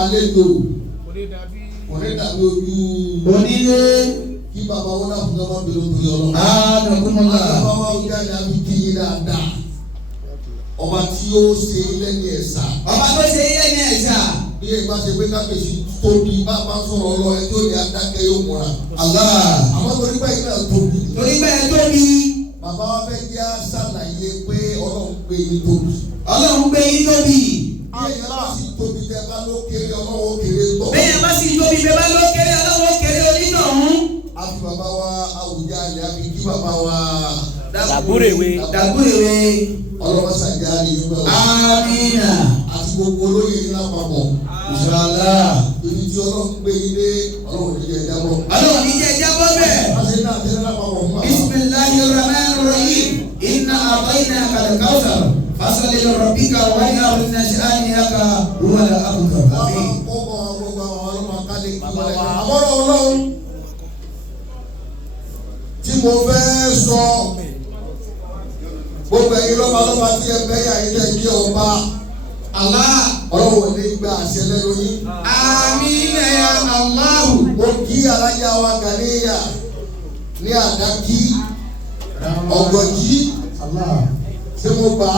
àlejò kò ní dàbí ojú onílé. kí bàbá wọn náà fún ọmọ bèrè òtún yọ lọ. Anakumula. bàbá wa ó jáde àbí kí yín dáadáa ọba tí ó ṣe ilé ní ẹ̀sà. Ọba tó ṣe ilé ní ẹ̀sà. bí ẹ bá ṣe pé kábíyèsí tóbi bá bá sọ̀rọ̀ lọ ẹ tí ó ní adákẹ́ yóò múra. Allah. àmọ́ torí báyìí náà tóbi. Torí bẹ́ẹ̀ tóbi. bàbá wa fẹ́ jẹ́ ṣàlàyé pé ọlọ́run gbé yín tóbi. Ọlọ́run gbé yín tóbi. bí ẹ̀yà bá sì tóbi tẹ bá ló kéré ọlọ́run ó kéré tọ̀. Bẹ́ẹ̀ bá sì tóbi bẹ́ẹ̀ bá ló kéré Ọlọ́run ó kéré onítọ̀hún. àfi bàbá wa Àwùjalè àfi kí bàbá wa Dàgbúrèwé. Dàgbúrèwé. ọlọ́wọ́ sàjáde yín bẹ́ẹ̀. Amina. àti gbogbo olóyè yín lápapọ̀. Inshallah. ibi tí ọlọ́run gbé yín dé ọlọ́run ní jẹ́ jábọ̀. Ọlọ́run ní jẹ́ jábọ́ bẹ́ẹ̀. àṣẹ náà tẹ́lẹ̀ lápapọ̀ fún wa. Bismillahirrahmanirrahim. Inna a'tainaka al-kawthar. Fasalli li rabbika wanhar inna shani'aka huwal abtar. Àmín. kọ́kọ́ gbogbo àwọn ọlọ́run akálẹ̀ kí wọ́n lẹ̀. àmọ́ràn ọlọ́run tí mo fẹ́ sọ gbogbo ẹ̀yin lọ́balọ́ba tí ẹ bẹ́ yà yín tẹ̀ kí ọba Allah. ọlọ́run ò ní gba àṣẹ lẹ́nu yín. Amina ya Allah. mo kí alájà wa Ganiya ní àdákí ọ̀gọ̀jì tí mo gbà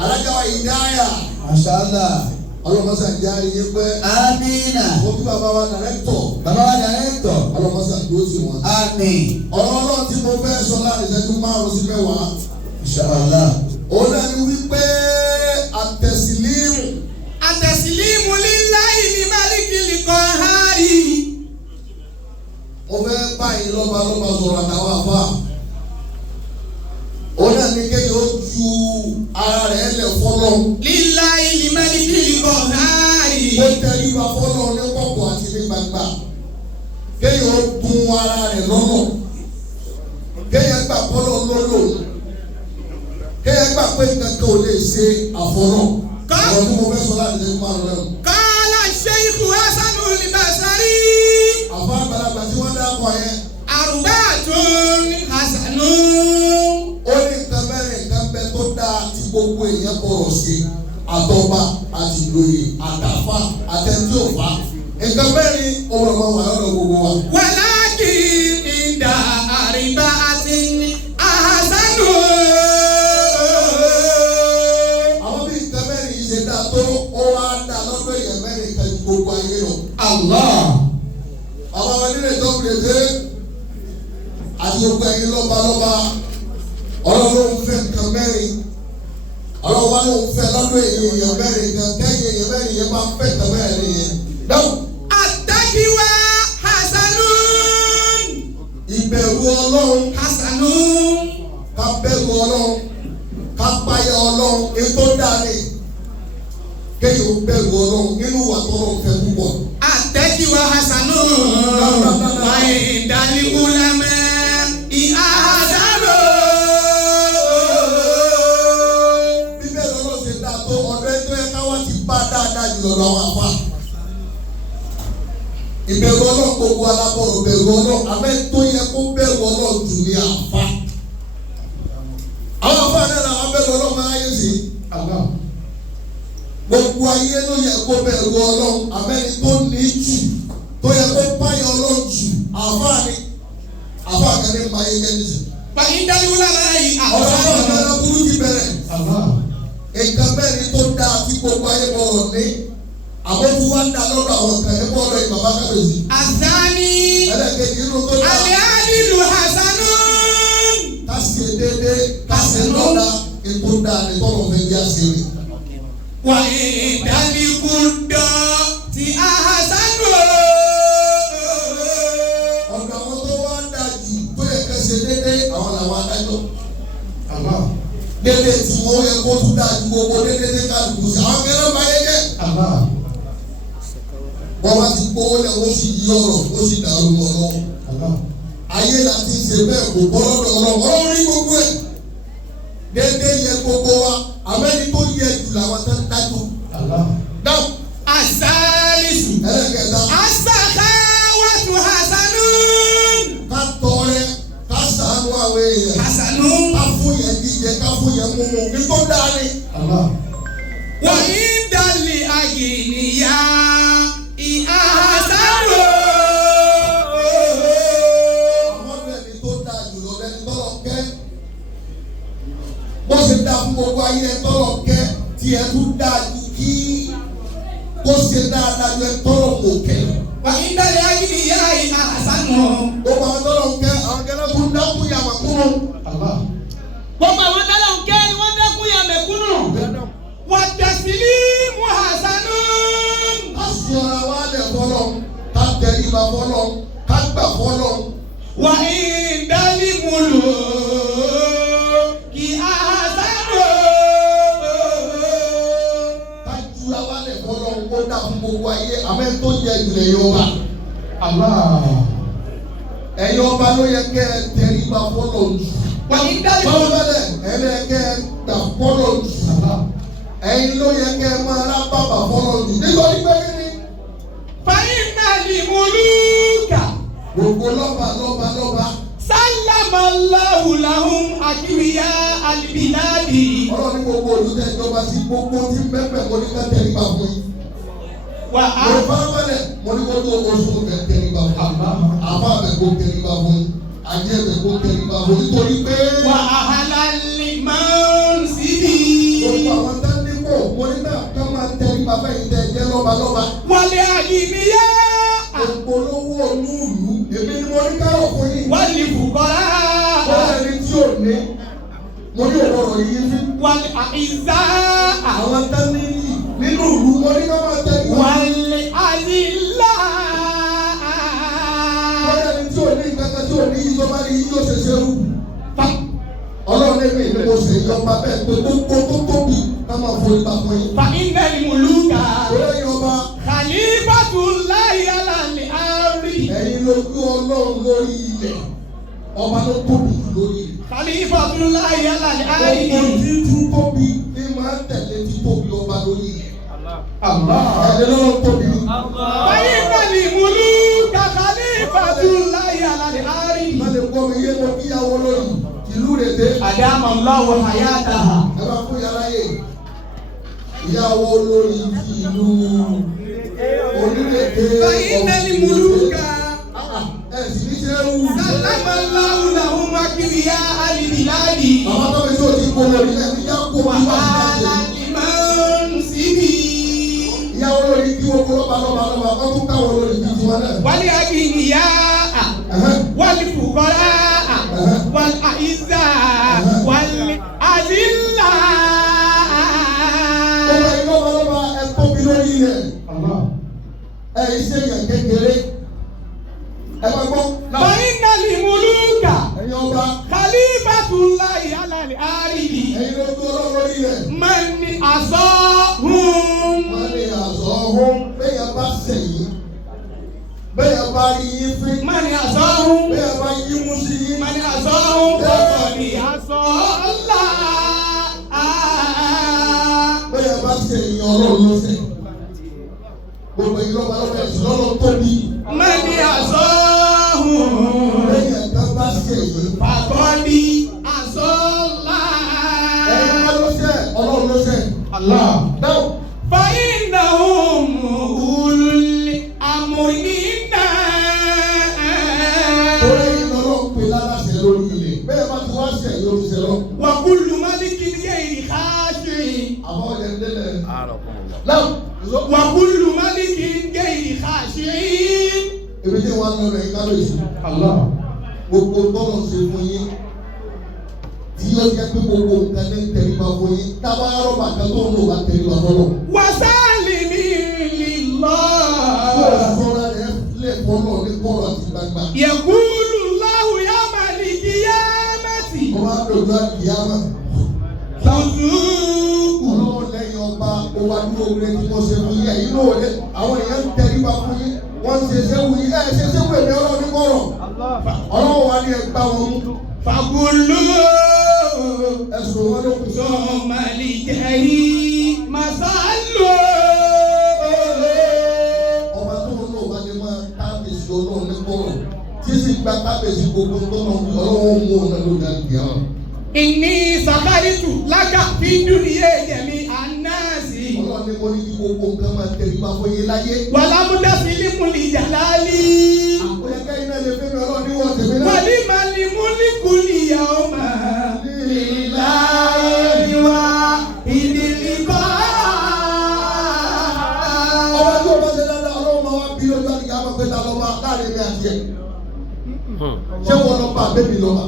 alájà wa Ìdáyà Mashallah. ọlọ́mọsá jáde yín pẹ́. Amina. mo kí bàbá wa dàrẹ́tọ̀ Bàbá wa director. ọlọ́mọsá dúró sí wọn. Àmín. ọ̀rọ̀ ọlọ́run tí mo fẹ́ sọ láti ìṣẹ́jú 5 sí 10. Inshallah. òun náà ni wípé àtẹ̀sílímù. Àtẹ̀sílímù lillahi li malikil qahari. mo fẹ́ báyìí lọ́balọ́ba sọ̀rọ̀ àtàwọn àfa. òun náà ni kéèyàn ó ju ara rẹ̀ lẹ̀ fọ́lọ́. Lillahi li malikil qahari. ó tẹríba fọ́lọ́ ní kọ̀kọ̀ àti ní gbangba. kéèyàn ó dun ara rẹ̀ lọ́nà. kéèyàn gbà fọ́lọ́ lọ́lọ́. kéèyàn gbà pé kankan ò lè ṣe àfọlọ́. ọ̀rọ̀ tí mo fẹ́ sọ láti ṣe 5 rẹ̀. Qala Sheikhu Hasanul Basri. àfa àgbàlagbà tí wọ́n dákọ̀ yẹn. Arba'atun hasanun. ó ní nǹkan mẹ́rin nǹkan bẹ tó dáa tí gbogbo èèyàn bọ̀rọ̀ sí àtọ́ba àti ìlòyè àtàfà àtẹ̀tí òfà nǹkan mẹ́rin ọ̀rọ̀ máa wà lọ́dọ̀ gbogbo wa. Walakin inda arba'atin ahsanun. àwọn bí nǹkan mẹ́rin yìí ṣe dáa tó ó wá dá lọ́dọ̀ èèyàn mẹ́rin kan ju gbogbo ayé lọ. Allah. àwọn onílé tó ń gbèsè àti gbogbo ẹ̀yin lọ́balọ́ba ọlọ́run fẹ́ nǹkan mẹ́rin ọlọ́run wá ló ń fẹ́ lọ́dọ̀ èèyàn mẹ́rin kan kẹ́yìn èèyàn mẹ́rin yẹn máa ń fẹ́ nǹkan mẹ́rin yẹn. dáhùn. At-taqwa hasanun. ìbẹ̀rù ọlọ́run Hasanun. ká bẹ̀rù ọlọ́run ká páyà ọlọ́run ètò dání kéèyàn ó bẹ̀rù ọlọ́run nínú wà tọ́lọ́run fẹ́ púpọ̀. At-taqwa hasanun. Wa indal ulama ihsanun. bíbélì ọlọ́run ṣe dáa tó ọ̀dọ́ ẹgbẹ́ yẹn káwá ti bá dáadáa jù lọ́dọ̀ àwọn àfa. ìbẹ̀rù ọlọ́run gbogbo alábọ̀rọ̀ bẹ̀rù ọlọ́run abẹ́ tó yẹ kó bẹ̀rù ọlọ́run jù ní àfa. àwọn àfa náà làwọn bẹ̀rù ọlọ́run máa yé sí. gbogbo ayé ló yẹ kó bẹ̀rù ọlọ́run abẹ́ni tó ní jù tó yẹ kó báyọ̀ ọlọ́run jù àfa ni àfa kan ní ma yé kẹ́ni sí. Wa indal ulama ọ̀rọ̀ àfa ihsanun. kan burú ti bẹ̀rẹ̀. nǹkan mẹ́rin tó dáa tí gbogbo ayé bọ̀rọ̀ ní àbójú wa ń da lọ́dọ̀ àwọn kan ẹ̀ bọ́ọ̀rọ̀ ẹ̀ bàbá kábíyèsí. Azani. ẹlẹ́kẹ̀jì inú tó dáa Al-adilu hasanun. ká ṣe déédéé ká ṣe lọ́dà ètò dáa ní tọ́lọ̀ fẹ́ bí a ṣe rí. Wa indal quddati ahsanun. ọ̀dọ̀ àwọn tó wá dáa jù tó yẹ ká ṣe déédéé àwọn làwọn adájọ́. déédéé tí wọ́n yẹ kó tún dáa ju gbogbo déédéé ká lù sí àwọn kẹrẹ́ bá yẹ jẹ́. wọ́n bá ti gbówó lẹ̀ wọ́n sì yí ọ̀rọ̀ wọ́n sì dàrú mọ́ lọ́wọ́. ayé la ti ṣe bẹ́ẹ̀ kò bọ́ lọ́dọ̀ ọlọ́run rí gbogbo ẹ̀. déédéé yẹ gbogbo wa àmẹ́ni tó yẹ jù làwọn tó ń dájú. dáhùn. Asalisu. ẹlẹ́kẹ̀ẹ́ta. As-sakhawatu hasanun. ká tọrẹ ká ṣàánú àwọn èèyàn. Hasanun. ká fún yẹn jíjẹ ká fún yẹn mímu ní tó dáa ni. Wa indal ṣe dáadáa jẹ tọ́lọ̀ kò kẹ́. Wà ní dálẹ̀ ayé ìyá ìhà àsánù. Gbogbo àwọn tọ́lọ̀ ń kẹ́ àwọn kẹ́lẹ́ tó dákú yàmà kúrò. Gbogbo àwọn tọ́lọ̀ ń kẹ́ ni wọ́n dákú yàmẹ̀ kúrò. Wà tẹ̀sílí mú àsánù. Ká sọ̀rọ̀ wa lẹ̀ fọlọ́, ká tẹríba fọlọ́, ká gbà fọlọ́. Wà ní dálẹ̀ múlò kí àsánù. Ká jura wa lẹ̀ fọlọ́ kó dà fún gbogbo ayé àmọ́ tó yẹ ìlẹ̀ Yorùbá. Ẹ̀yin ọba ló yẹ kẹ́ ẹ tẹríba fọlọ́ jù. Wà ní dálẹ̀ Báwo bẹ́ẹ̀ ẹ̀rẹ́ kẹ́ ẹ gbà fọlọ́ jù. Ẹ̀yin ló yẹ kẹ́ ẹ máa rá bàbà fọlọ́ jù. Nítorí pé kí ni? fàyín náà ní múlùkà. Gbogbo lọ́ba. Sálámà láhùláhùn àkìríyá àlìbìláàdì. Ọlọ́run ní gbogbo olùtẹ̀ ìjọba sí gbogbo tí ń bẹ́ẹ̀ mo ní ká tẹríba fún yín. Wà á. Mo farabalẹ̀ mo ní kó tó oṣù kẹ́ tẹríba fún yín. Àbá bẹ̀ kó tẹríba fún yín. Ajẹ́ bẹ̀ kó tẹríba fún yín. Nítorí pé. Wà á halali máa ń síbi. Gbogbo àwọn tá ní kò mo ní náà ká máa tẹríba fẹ́yìn tẹ jẹ́ lọ́ba. Wálé àdìmíyá. Gbogbo olówó olúùlú èmi ni mo ní káyọ̀ fún yín. Wálé fùkọ́rá. Bọ́lá ẹni tí ò ní mo ní òwòrò yìí fi. Wálé àìsá. Àwọn tá ní yìí nínú ìlú mo ní ká máa tẹríba. Wálé àdìlá. Bọ́lá ẹni tí ò ní kankan tí ò ní yìí tó bá rí yìí yóò ṣe ṣerú. Ọlọ́run ẹgbẹ́ ìlú mo ṣe ìjọba bẹ́ẹ̀ pé gbogbo tó tóbi ká máa fọ ìgbà fún yín. Fa iná ni mùlùkà. Olóyè ọba. Khalifatullahi alal ardi. Ẹ̀yin lójú Ọlọ́run lórí ilẹ̀. Ọba ló tóbi jù lórí ilẹ̀. Khalifatullahi alal ardi. Ọkọ̀ tí tún tóbi ní máa tẹ̀lé tí tóbi ọba lórí ilẹ̀. Ẹ̀jẹ̀ lọ́wọ́ tóbi. Fa iná ni mùlùkà Khalifatullahi alal ardi. Má lè kọ́ mi yé mo kíyàwó lórí ìlú rẹ̀ dé. Adama Allahu hayataha. Ẹ bá fún yàrá yé. Ìyàwó lórí ti ìlú onílẹ̀-èdè. Fa iná ni mùlùkà. Ẹ sì ní ṣe wù. Sallama Allahu lahum akriya al-biladi. Bàbá tó fi tó ti kó lórí ẹ̀ ní yá kó bí wà sí Wàhálà àjẹ́. ni máa ń síbi. Ìyàwó lórí kí wọ́n kó lọ́ba kọ́ tún káwọn lórí bí tiwọn náà. Wálé agìnìyà. Wálé fùkọ́rá. Wálé àìsà. Wálé àdìlà. Ọba iná lọ́ba ẹ tóbi lórí rẹ̀. Ẹ iṣẹ́ yẹn kékeré. Ẹ máa gbọ́. Fàyínà lì múlùkà. Ẹ̀yin ọba. Khalifatullahi alal ardi. Ẹ̀yin ló tó ọlọ́run lórí rẹ̀. Man asahum. Wọ́n ní àzọ̀ ọ̀hún. Bẹ́ẹ̀ bá sẹ̀yìn. Bẹ́ẹ̀ bá rí yín fín. Man asahum. Bẹ́ẹ̀ bá yín mú sí yín. Man asahum. Faqad asalla. Bẹ́ẹ̀ bá sẹ̀yìn ọlọ́run ló sẹ̀. Gbogbo ìlọ́ba ẹ̀sìn lọ́lọ́ tóbi. Man asahum. Bẹ́ẹ̀ kan bá sẹ̀yìn. Faqad asalla. Ẹ̀yin wá ló sẹ̀, ọlọ́run ló sẹ̀. Dáwọ̀. Fa'innahum ulul amri minna. Torí ìlọ́lọ́ ń pè láláṣẹ lórí ilẹ̀. Bẹ́ẹ̀ bá ti wá sẹ̀yìn oṣù lọ. Wa kullu malikin ghayri khashi'in. Àbọ̀ ọ̀jẹ̀ délẹ̀. Láwọ̀. Wa kullu malikin ghayri khashi'in. Ebi tí wọ́n lọ rẹ̀ kábíyèsí. Gbogbo tọ́lọ̀ ṣe fún yín. Tí yóò jẹ́ pé gbogbo nǹkan ní tẹríba fún yín. Tábà rọ́bà kan tó ń lò bá tẹríba fọlọ́. Wa salimin lillah. Yóò sọ́ra rẹ̀ lè fọlọ́ ní kọ́rọ̀ àti gbangba. Yaqulu Allahu yawmal qiyamati. Wọ́n máa ń dojú àkìyámà. Khudhuhu. Ọlọ́run lẹ́yìn ọba owó adúlọ̀ ogun tí wọ́n ṣe fún yín. Ẹ̀yin náà wọlé àwọn èèyàn ń tẹríba fún yín. Wọ́n ṣe séwu yín. Ẹ ṣe séwu èmi ọlọ́run ní kọ́rọ̀. Ọlọ́run wa ní ẹgbà wọn mú. Fagulu. Ẹ̀sùn wọn ló kù. Sọ́màlì jẹ́rì màsálò. Ọba tó ń lò wá ní máa tábìsì ọlọ́run ní kọ́rọ̀. Tí sì gba tábìsì gbogbo tọ́nà ọlọ́run mú ọ̀nà ló dá ìyá wọn. Ìní sàkáyìtù lága fi dúnìyẹ jẹ̀mí ànáàsì. Ọlọ́run ní mo ní kí gbogbo nǹkan máa tẹríba fún yín láyé. Wàlámúdá fílímùlì jàlálí. Àpòyẹ́kẹ́ iná lè fẹ́ mi ọlọ́run ní wọ́n tẹ̀mí náà. Wàlí màlí múlíkùlì yàwó máa. Líláyé wá ìdílé bá. Ọba tó máa pẹ́ ta lọ́ba láàrin mi àti ẹ̀. Ṣé wọ́n lọ bá bébì lọ́ba?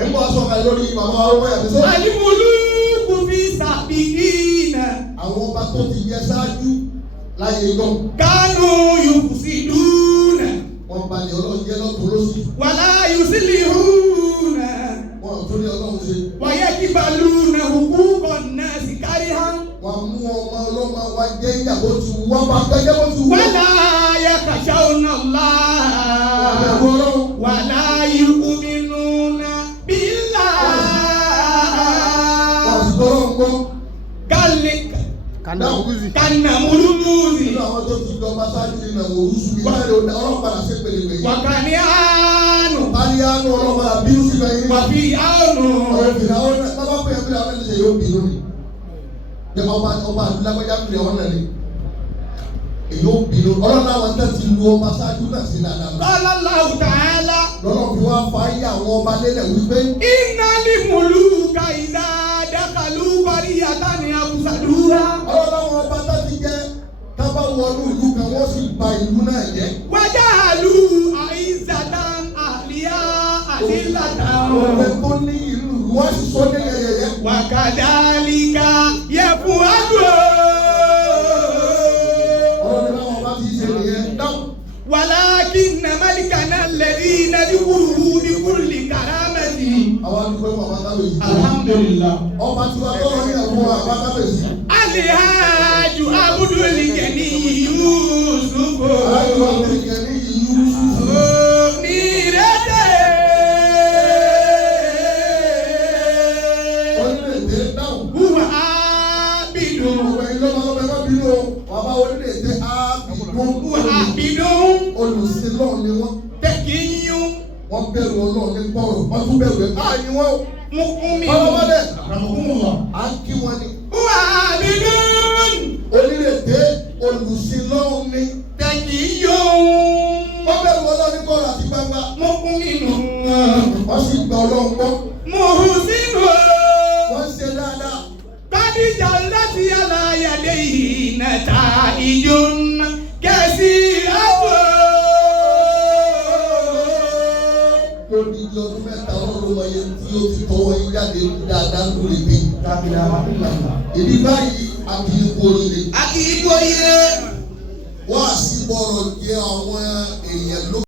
Ẹ̀ ń bọ̀ aṣọ ọ̀ka lórí bàbá owó yàtọ̀ sọ. Àlìmúlùkù fi sàbíkìnà. Àwọn ọba tó ti yẹ ṣáájú láyé lọ. Kánú yufsiduna. Wọ́n balẹ̀ ọlọ́run jẹ́ lọ́tún lọ́sì. Wàlá yuslihuna. Wọ́n ò tó ní ọlọ́run ṣe. Wàyẹ́kìbalùnà huquqan nasi karihan. Wọ́n mú ọmọ ọlọ́mọ wa jẹ́ ìyàwó ti wọ́n bá gbẹ́jẹ́ bó ti wọ́n. Wàlá yakhshawna Allah. Wàlá yu'minuna billah. Wọ́n sì gbọ́dọ̀ ń gbọ́. Kanamuluzi. Nínú àwọn tó ti jọba sáájú nínú àwọn orúsù bí báyìí ọlọ́pàá ṣe pèlèpè yìí. Wàkàní àánú. Báyìí ọlọ́pàá bínú sí bẹ́ẹ̀ yìí. Wàfi àánú. Ọ̀rẹ́ ìfìlà ọ̀nà bábá pé ẹ̀fìlà ọ̀nà ní ṣe yóò bínú ni. Ní ọba àdúlágbájá fìlà ọ̀nà ni. Èyí ó bínú. Ọlọ́run àwọn tẹ̀ ti lu ọba sáájú náà sí dáadáa. Allahu ta'ala. Lọ́nà fi wá fa ayé àwọn ọba lélẹ̀ wípé. Innal muluka idha dakhalu qaryatan afsaduha. Ọlọ́run ọba tá ti jẹ́ tábà wọnú ìlú kan wọ́n sì ba ìlú náà jẹ́. Wajalu a'izzatan ahliha adillatan. Ọ̀rẹ́ tó ní ìlú wọ́n sì sọ ní yẹyẹ. Wa kadhalika yaf'alu. Ọlọ́run àwọn ọba ti ṣe nìyẹn dáhùn. Walakinna malikana alladhi nadhkuruhu bi kulli karamati. Àwọn àdúgbò bàbá kábèjì. Alhamdulillah. Ọba tí wàá tọrọ ní ẹ̀fọ́ bàbá kábèjì. Alihaju Abdul Gani Yusuf. Aláìwá Abdul Gani Yusuf. Nírèdè. Onílẹ̀-èdè dáhùn. Wúwa Abidun. Ọ̀pọ̀ ẹ̀yin lọ́mọ ọlọ́mọ ẹ̀fọ́ bínú o. Bàbá onílẹ̀-èdè Abidun. Wúwa Abidun. Olùsílọ̀ ni wọ́n. Tẹ̀kíyún. Wọ́n bẹ̀rù Ọlọ́run ní bọ́ọ̀rù. Wọ́n tún bẹ̀rù ẹ̀. Báyìí ni wọ́n o. Mukumi. Bọ́lá dẹ̀. À ń kí wọn ni. Wúwa Abidun. Onílẹ̀-èdè olùsílọ̀ ni. Tẹ̀kíyún. Wọ́n bẹ̀rù Ọlọ́run ní bọ́ọ̀rù àti gbangba. Mukumi nù. Wọ́n sì gba Ọlọ́run gbọ́. Muhsinu. Wọ́n ṣe dáadáa. Kadija láti aláyàdé yìí nàta ìjọ́n kẹsì àbò. Lórí ọdún mẹ́ta ọlọ́run wáyé tí ó ti tọwọ́ yín jáde dáadáa lórí bí. Ìdí báyìí àkìyíkó oríire. Àkìyíkó oríire. Wọ́n á sì bọ̀rọ̀ jẹ àwọn èèyàn lókè.